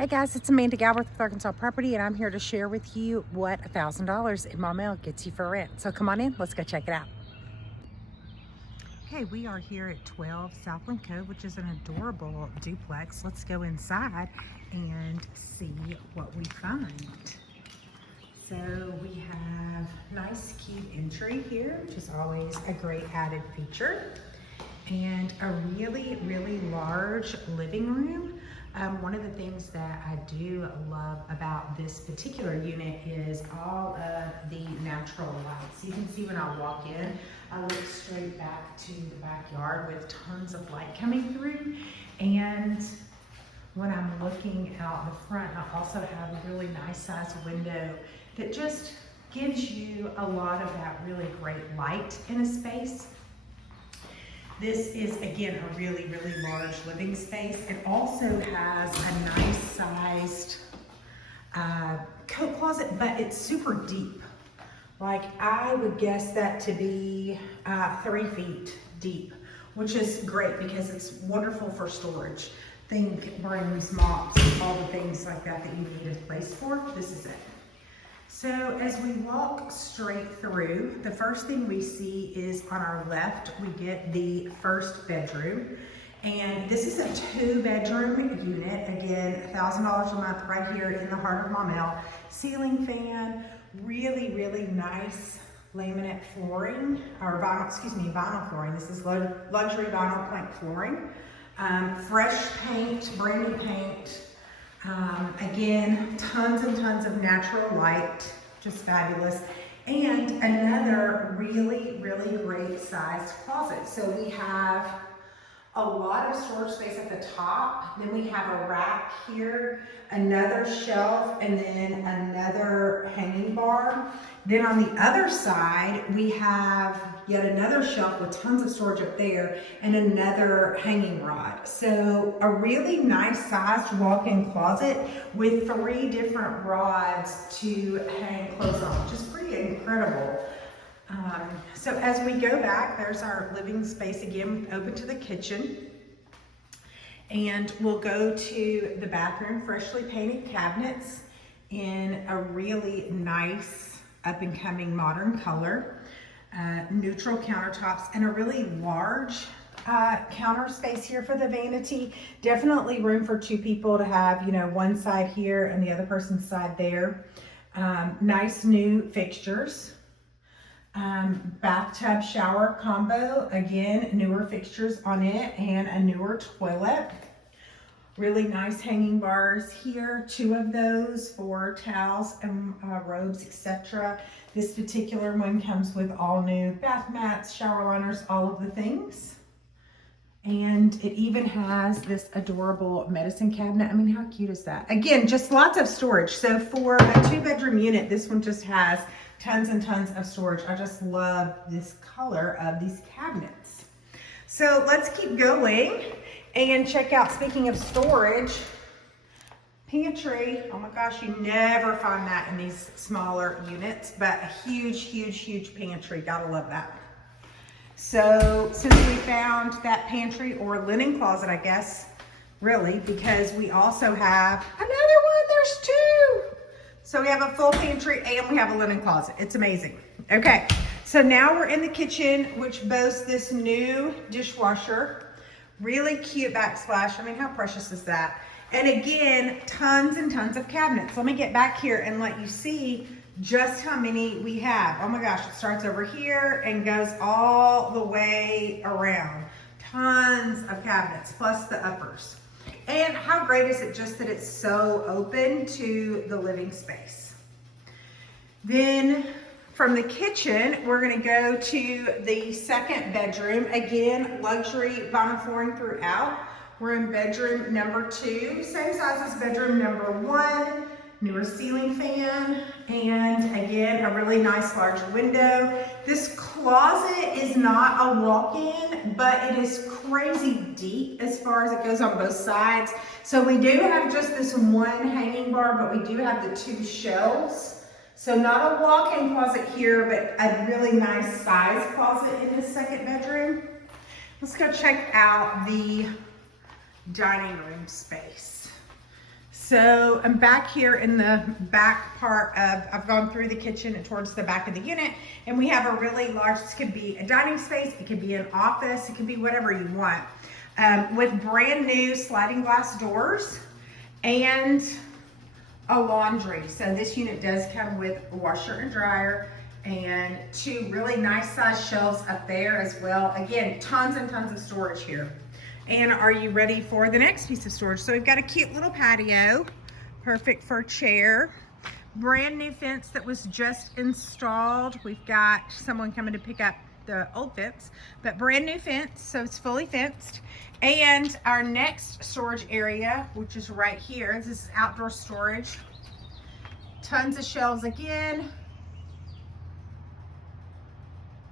Hey guys, it's Amanda Galbraith with Arkansas Property, and I'm here to share with you what $1,000 in Maumelle gets you for rent. So come on in, let's go check it out. Okay, we are here at 12 Southland Ct, which is an adorable duplex. Let's go inside and see what we find. So we have nice cute entry here, which is always a great added feature, and a really large living room. One of the things that I do love about this particular unit is all of the natural lights. You can see when I walk in, I look straight back to the backyard with tons of light coming through. And when I'm looking out the front, I also have a really nice sized window that just gives you a lot of that really great light in a space. This is, again, a really large living space. It also has a nice sized coat closet, but it's super deep. Like, I would guess that to be 3 feet deep, which is great because it's wonderful for storage. Think brooms, mops, all the things like that that you need a place for. This is it. So as we walk straight through, the first thing we see is on our left, we get the first bedroom. And this is a 2-bedroom unit. Again, $1,000 a month right here in the heart of Maumelle. Ceiling fan, really nice laminate flooring, or vinyl flooring. This is luxury vinyl plank flooring. Fresh paint, brand new paint. Again, tons and tons of natural light, just fabulous. And another really great sized closet. So we have a lot of storage space at the top. Then we have a rack here, another shelf, and then another hanging bar. Then on the other side, we have yet another shelf with tons of storage up there and another hanging rod. So a really nice sized walk-in closet with 3 different rods to hang clothes on, which is pretty incredible. So as we go back, there's our living space again, open to the kitchen. And we'll go to the bathroom, freshly painted cabinets in a really nice up and coming modern color. Neutral countertops and a really large counter space here for the vanity. Definitely room for 2 people to have, you know, one side here and the other person's side there. Nice new fixtures. Bathtub shower combo, again, newer fixtures on it and a newer toilet. Really nice hanging bars here, 2 of those for towels and robes, etc. This particular one comes with all new bath mats, shower liners, all of the things. And it even has this adorable medicine cabinet. I mean, how cute is that? Again, just lots of storage. So for a 2-bedroom unit, this one just has tons and tons of storage. I just love this color of these cabinets. So let's keep going and check out, speaking of storage, pantry. Oh my gosh, you never find that in these smaller units, but a huge pantry. Gotta love that. So since we found that pantry or linen closet, I guess, really, because we also have another one, there's 2. So we have a full pantry and we have a linen closet. It's amazing. Okay, so now we're in the kitchen, which boasts this new dishwasher. Really cute backsplash. I mean, how precious is that? And again, tons and tons of cabinets. Let me get back here and let you see just how many we have. Oh my gosh, it starts over here and goes all the way around. Tons of cabinets, plus the uppers. And how great is it just that it's so open to the living space. Then from the kitchen, we're gonna go to the 2nd bedroom. Again, luxury vinyl flooring throughout. We're in bedroom number 2, same size as bedroom number 1. Newer ceiling fan, and again, a really nice large window. This closet is not a walk-in, but it is crazy deep as far as it goes on both sides. So we do have just this one hanging bar, but we do have the 2 shelves. So not a walk-in closet here, but a really nice size closet in the 2nd bedroom. Let's go check out the dining room space. So I'm back here in the back part of, I've gone through the kitchen and towards the back of the unit, and we have a really large, this could be a dining space, it could be an office, it could be whatever you want, with brand new sliding glass doors and a laundry. So this unit does come with a washer and dryer and two really nice size shelves up there as well. Again, tons and tons of storage here. And are you ready for the next piece of storage? So we've got a cute little patio, perfect for a chair. Brand new fence that was just installed. We've got someone coming to pick up the old fence, but brand new fence, so it's fully fenced. And our next storage area, which is right here, this is outdoor storage. Tons of shelves again.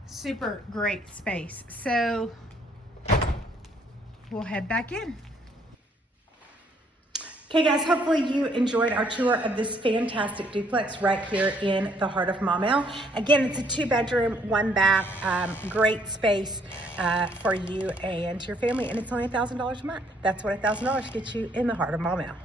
Super great space. So we'll head back in. Okay guys, hopefully you enjoyed our tour of this fantastic duplex right here in the heart of Maumelle. Again, it's a 2-bedroom, 1-bath, great space for you and your family, and it's only $1,000 a month. That's what $1,000 gets you in the heart of Maumelle.